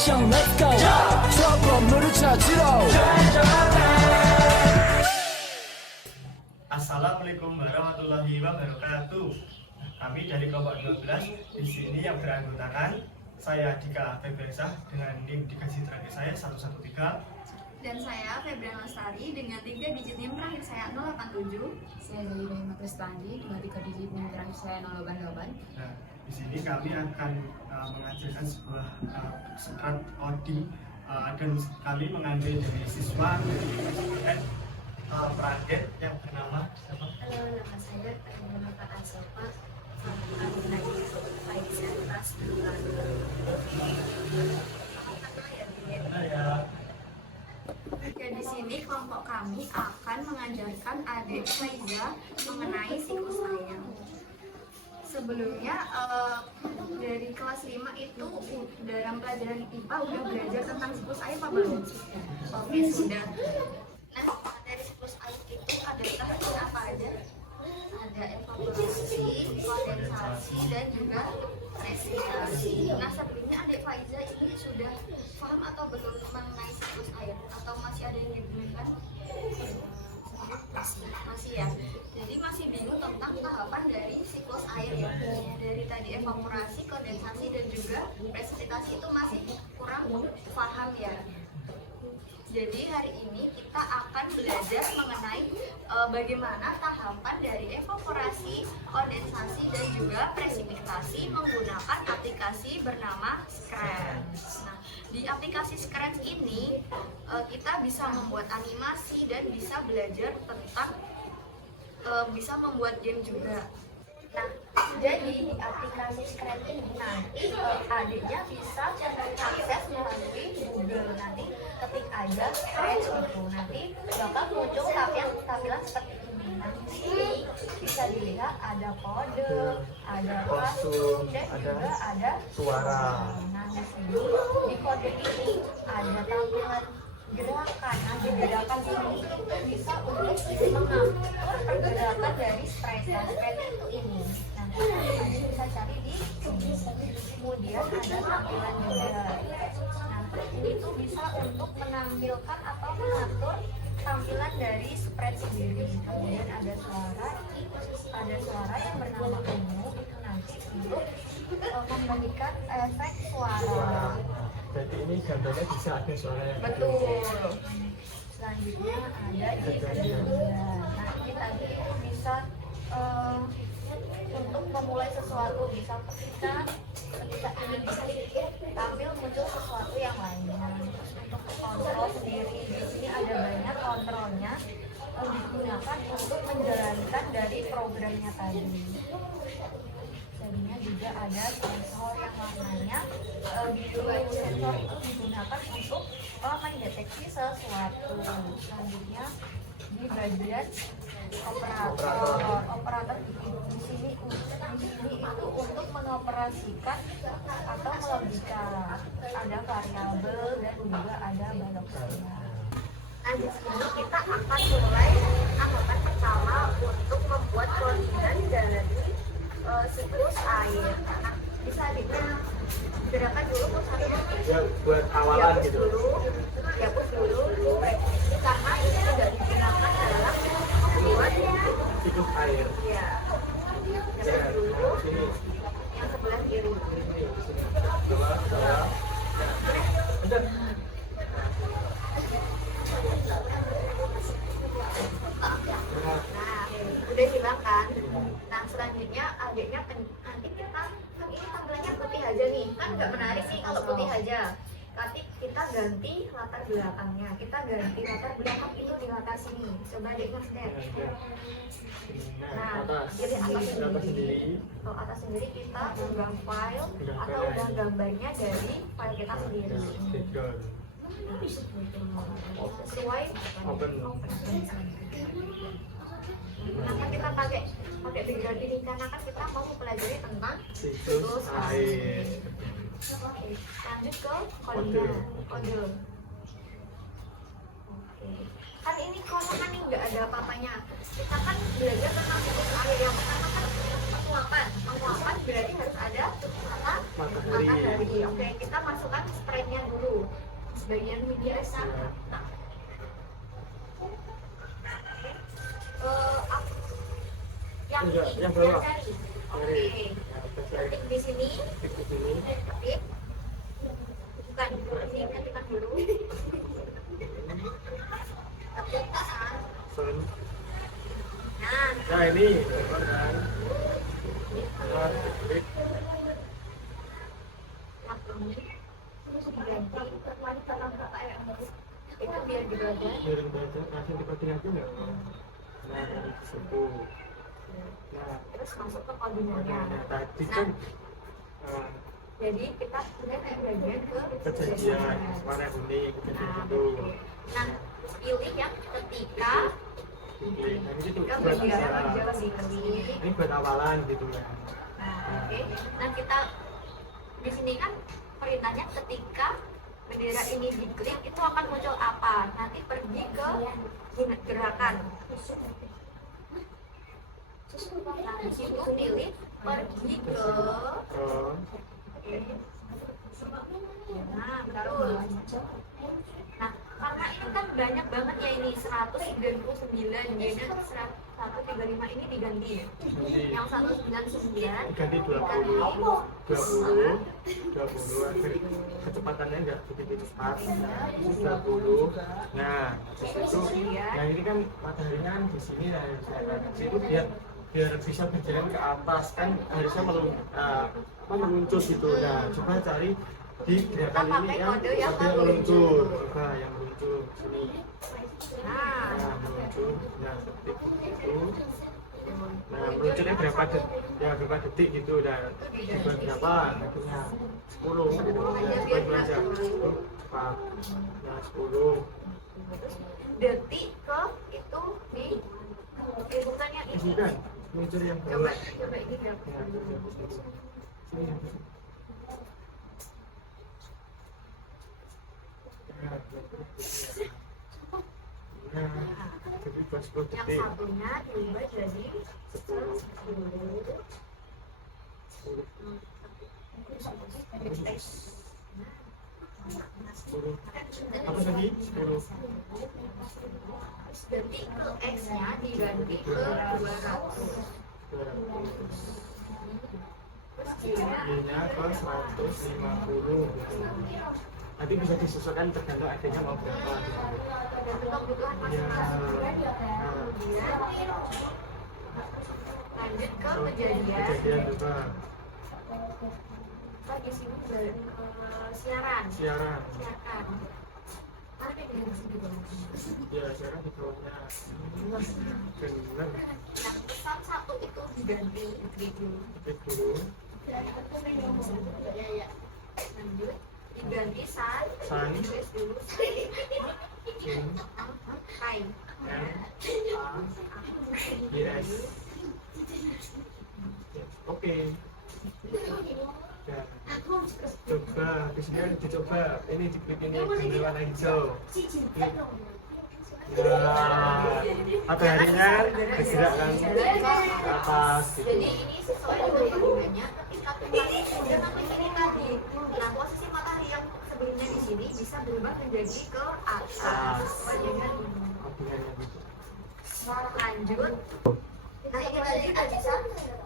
action let's go trouble 찾으러 Assalamualaikum warahmatullahi wabarakatuh. Kami dari kelompok 12 di sini yang beranggotakan saya Dika Febriansah dengan NIM 3 digit terakhir saya 113 dan saya Febrian Lestari dengan 3 digit NIM terakhir saya 087. Saya Zalina Kristandi dengan 3 digit NIM terakhir saya 088. Nah, di sini kami akan mengajarkan sebuah skrat coding dan kami mengambil dari siswa dari Praget yang bernama siapa? Halo, nama saya Terima Kak Asofa. Saya lagi Faizan kelas 2. Dan di sini kelompok kami akan mengajarkan adik Faiza mengenai siklus air. Sebelumnya dari kelas 5 itu dalam pelajaran IPA udah belajar tentang siklus air apa belum? Oke, sudah. Nah, materi siklus air itu ada tahapan apa aja? Ada evaporasi, kondensasi, dan juga presitasi. Nah, sebelumnya adik Faiza ini sudah paham atau belum mengenai siklus air? Atau masih ada yang dibingungkan? Masih ya. Jadi masih bingung tentang tahapan dari siklus air ya. Dari tadi evaporasi, kondensasi, dan juga presitasi itu masih kurang paham ya. Jadi hari ini kita akan belajar mengenai bagaimana tahapan dari evaporasi, kondensasi, dan juga presipitasi menggunakan aplikasi bernama Scratch. Nah, di aplikasi Scratch ini kita bisa membuat animasi dan bisa belajar tentang bisa membuat game juga. Nah, jadi di aplikasi Scratch ini nanti adiknya bisa akses melalui Google. Nanti ketik aja Scratch gitu, nanti bakal muncul tampilan seperti ini. Nah, di sini bisa dilihat ada kode, ada kostum, dan juga ada suara. Nah, di sini di kode ini ada tampilan gerakan. Nah, di gerakan ini itu bisa untuk mengatur pergerakan dari sprite. Nah, sprite itu ini. Nah, kalian bisa cari di sini. Kemudian ada tampilan juga. Nah, ini tuh bisa untuk menampilkan atau mengatur tampilan dari sprite sendiri. Kemudian ada suara yang bernama ungu, itu nanti untuk memberikan efek suara. Jadi ini gambarnya bisa ada suara yang Betul. Selanjutnya ada di Nah, ini tadi bisa untuk memulai sesuatu, bisa ketika ini bisa tampil muncul sesuatu yang lain. Terus untuk kontrol sendiri di sini ada banyak kontrolnya digunakan untuk menjalankan dari programnya tadi. Jadinya juga ada sensor yang warnanya biru. Sensor itu digunakan untuk mendeteksi sesuatu. Selanjutnya di bagian operator di sini itu untuk mengoperasikan atau melogika. Ada variabel dan juga ada balok usia. Nah, di sini kita akan mulai tahapan pertama untuk membuat codingan dari siklus air. Nah, bisa gerakan dulu satu ya, buat awalan dihapus gitu. Dihapus dulu, karena ini tidak digunakan dalam membuat Hidup air. ya. Ya, Dihapus dulu sini. yang sebelah kiri. Udah. Nah, udah hilang kan? Nah, selanjutnya adiknya nanti kita kan ini tampilannya putih aja nih, kan nggak menarik nih kalau putih aja. Tapi kita ganti latar belakangnya, kita ganti latar belakang itu di latar sini. Coba adik nge-snap. Nah, pilih atas sendiri. Kalau atas sendiri kita unggah file atau unggah gambarnya dari file kita sendiri. Sesuai Open. Kenapa kita pakai background ini? Karena kan kita mau mempelajari tentang Siklus air. Oke, lanjut ke kode. Oke, kan ini kalau kan ini nggak ada apa-apanya. Kita kan belajar tentang siklus air. Yang pertama kan penguapan berarti harus ada kata matahari. Oke, kita masukkan spraynya dulu sebagian biasa. Yang Enggak, ini, yang bawah. kiri. Oke. Nah, Ketik di sini. di sini. Ketik. Bukan, ini ketikkan dulu. Ketik kan. Sun. Nah, Nah ini gambar kan. Nah, klik. yang ini terus diganti itu biar dibaca. Miring baca, langsung dikoordinasi aja nggak? Nah, ini suku. Nah, Terus masuk ke koordinatnya. nah, tadi kan Jadi kita sudah bagian ke kejadian warna kuning, kejadian Nah, itu. nah, pilih yang ketika Klik. Nah, ini tuh kita buat berjalan jauh di kiri. ini buat awalan gitu ya. Nah, oke. Nah, kita di sini kan perintahnya ketika bendera ini diklik itu akan muncul apa? Nanti pergi ke gerakan. Nah, di situ pilih pergi ke Oh, nah, betul. Nah, karena ini kan banyak banget ya ini 199 jadi 135 ini diganti. nanti Yang 199 ganti 20, 20 agar kecepatannya nggak begitu cepat. Nah, ini 20. Nah, habis itu, nah ini kan mataharinya kan di sini, nah di situ biar bisa berjalan ke atas kan harusnya meluncur gitu. Nah, coba cari di gerakan ini yang kode yang ada meluncur. Coba yang meluncur sini. Nah, Nah, meluncur. Nah, ketik itu. Nah, meluncurnya berapa detik? Ya, berapa detik gitu. Nah, coba berapa? Akhirnya 10 gitu. Nah, coba belajar. 4. Nah, 10. detik ke itu di bukan yang Ini ini. kan meluncur yang Coba bawah. ini berapa? Ya, sini. Nah, jadi pas 10 Yang detik. satunya diubah jadi 10. Apa tadi? 10. Detik ke X-nya diganti ke 200. Terus Y-nya ke 150. Nanti bisa disesuaikan tergantung adanya mau berapa. kebutuhan Ya. masing-masing. Lanjut ke kejadian. Kejadian juga Di sini dari siaran. siaran. Siaran. Mana yang di sini bawah? Ya, siaran di bawahnya. Benar. Yang pesan satu itu diganti klik dulu. Klik dulu. Lanjut diganti san. San. Tulis dulu King. time. M. A. Y. S. Oke. Ya. Coba, habis ini kan dicoba. Ini diklik ini gambar warna hijau. Klik. Nah, mataharinya bergerak kan ke atas gitu. Jadi ini sesuai dengan kandungannya ketika matahari sudah sampai sini tadi. Nah, posisi matahari yang sebelumnya di sini bisa berubah menjadi ke atas. Sesuai dengan ini. Koordinatnya gitu. Lanjut. Nah, ini tadi udah bisa.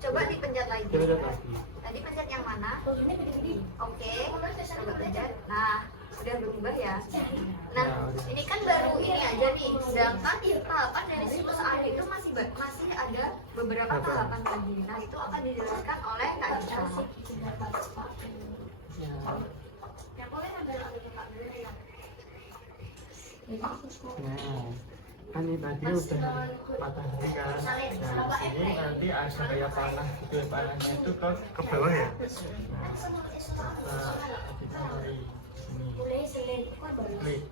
Coba dipencet lagi. Kita lihat lagi. Tadi pencet yang mana? Oke, coba pencet. Nah, udah berubah ya. Nah, ini kan baru ini aja nih. Sedangkan tahapan dari siklus air itu masih ada beberapa tahapan lagi. Nah, itu akan dijelaskan oleh Kak Dita. Nah, kan ini tadi udah matahari kan. Nah, di sini nanti ada kayak panah gitu ya. Panahnya itu ke bawah ya. Nah, kita mulai sini. Klik.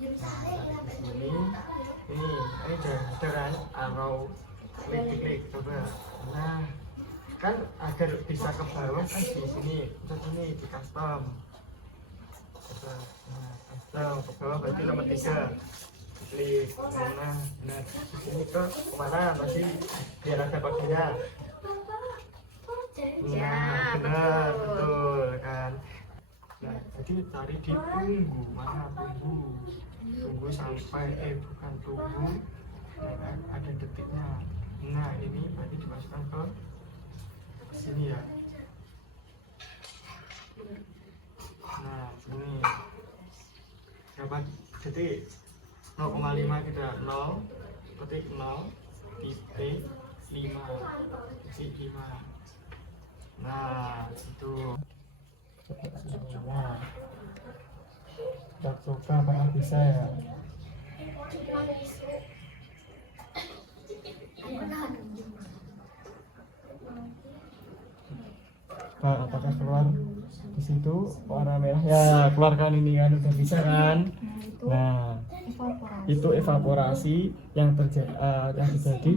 Nah, di sini ini ada kan arrow klik coba. Nah, kan agar bisa ke bawah kan di sini, di custom. Coba, nah, custom ke bawah berarti nomor 3. Klik, nah, di sini ke mana masih biar ada bagian. Nah, benar, betul. tadi cari di tunggu, mana tunggu sampai bukan tunggu ya kan, ada detiknya. Nah ini berarti dimasukkan ke sini ya. Nah ini berapa detik? 0,5 kita 0 petik 0 titik 5 titik 5. Nah itu nah, kita coba apakah bisa ya. Nah, apakah keluar di situ warna merah ya, keluarkan ini kan udah bisa kan. Nah itu evaporasi yang terjadi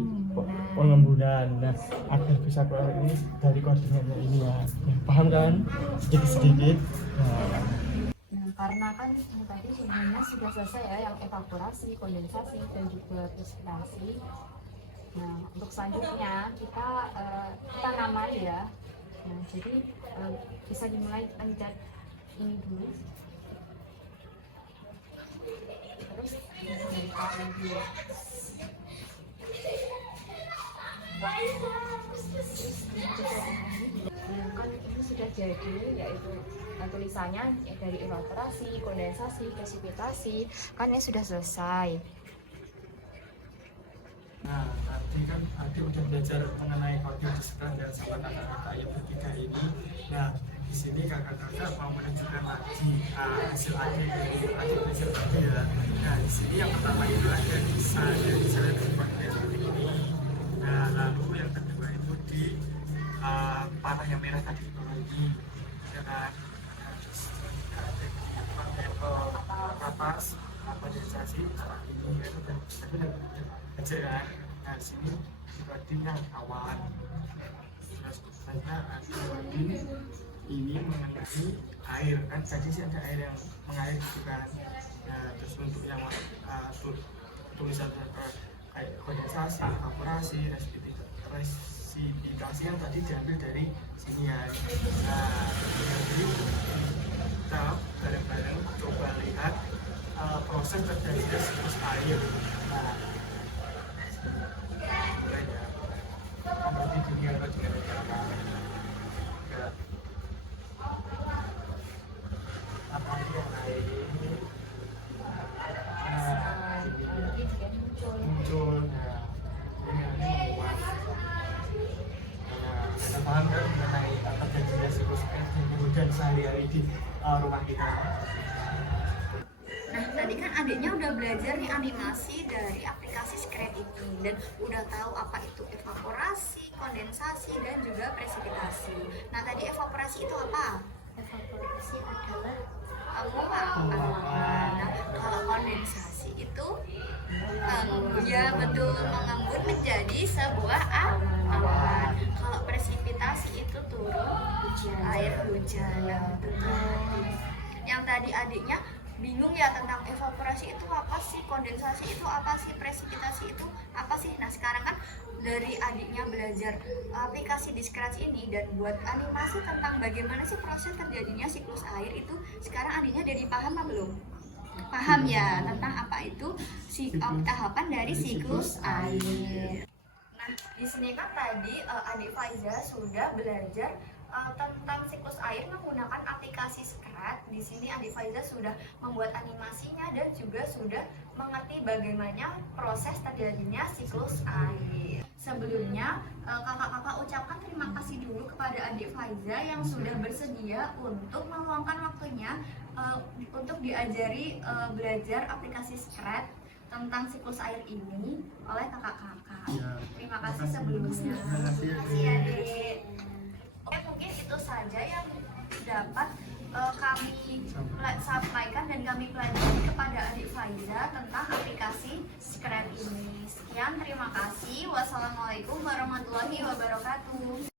pengembunan. Nah agar bisa keluar ini dari koordinatnya ini ya, paham kan sedikit-sedikit. Nah, karena kan ini tadi sebenarnya sudah selesai ya yang evaporasi, kondensasi dan juga presipitasi. Nah, untuk selanjutnya kita namai ya. Nah, jadi bisa dimulai dari ini dulu. Terus dulu. Nah, kan ini sudah jadi, yaitu tulisannya dari evaporasi, kondensasi, presipitasi, kan ini sudah selesai. Nah, tadi udah belajar mengenai koordinasi dan sama kakak-kakak yang bertiga ini. Nah, di sini kakak-kakak mau menunjukkan lagi hasil akhir tadi ya. Nah, di sini yang pertama itu ada di sana dipakai seperti ini. Nah, lalu yang kedua itu di panah yang merah tadi ini. Dengan atas kondensasi seperti ini aja kan. Nah di sini dibanding yang awan, terus sebenarnya dibanding ini mengenai air kan, tadi sih ada air yang mengalir gitu kan. Nah terus untuk yang tulisannya kayak kondensasi, evaporasi, presipitasi yang tadi diambil dari sini ya. Nah jadi kita bareng-bareng coba lihat proses terjadinya siklus air. Nah, mulai ya. Berarti dunia dengan apa yang air ini? Nah, muncul. Nah, ini menguat. Nah, kita paham kan mengenai apa terjadinya siklus air dan kemudian sehari-hari di rumah kita. Nah, tadi kan adiknya udah belajar nih animasi dari aplikasi Scratch itu dan udah tahu apa itu evaporasi, kondensasi, dan juga presipitasi. Nah, tadi evaporasi itu apa? Evaporasi adalah Menguap. Nah, kalau kondensasi itu ya betul, mengembun menjadi sebuah awan. Kalau presipitasi itu turun air hujan. Nah, betul. Yang tadi adiknya bingung ya tentang evaporasi itu apa sih, kondensasi itu apa sih, presipitasi itu apa sih. Nah sekarang kan dari adiknya belajar aplikasi di Scratch ini dan buat animasi tentang bagaimana sih proses terjadinya siklus air itu, sekarang adiknya jadi paham apa belum? Paham ya tentang apa itu tahapan dari siklus air. Nah di sini kan tadi adik Faiza sudah belajar tentang siklus air menggunakan aplikasi Scratch. Di sini adik Faiza sudah membuat animasinya dan juga sudah mengerti bagaimana proses terjadinya siklus air. Sebelumnya kakak-kakak ucapkan terima kasih dulu kepada adik Faiza yang sudah bersedia untuk meluangkan waktunya untuk diajari belajar aplikasi Scratch tentang siklus air ini oleh kakak-kakak. Ya, Terima kasih sebelumnya. Terima kasih adik. Oke, mungkin itu saja yang dapat kami sampaikan dan kami pelajari kepada adik Faiza tentang aplikasi Scratch ini. Sekian, terima kasih. Wassalamualaikum warahmatullahi wabarakatuh.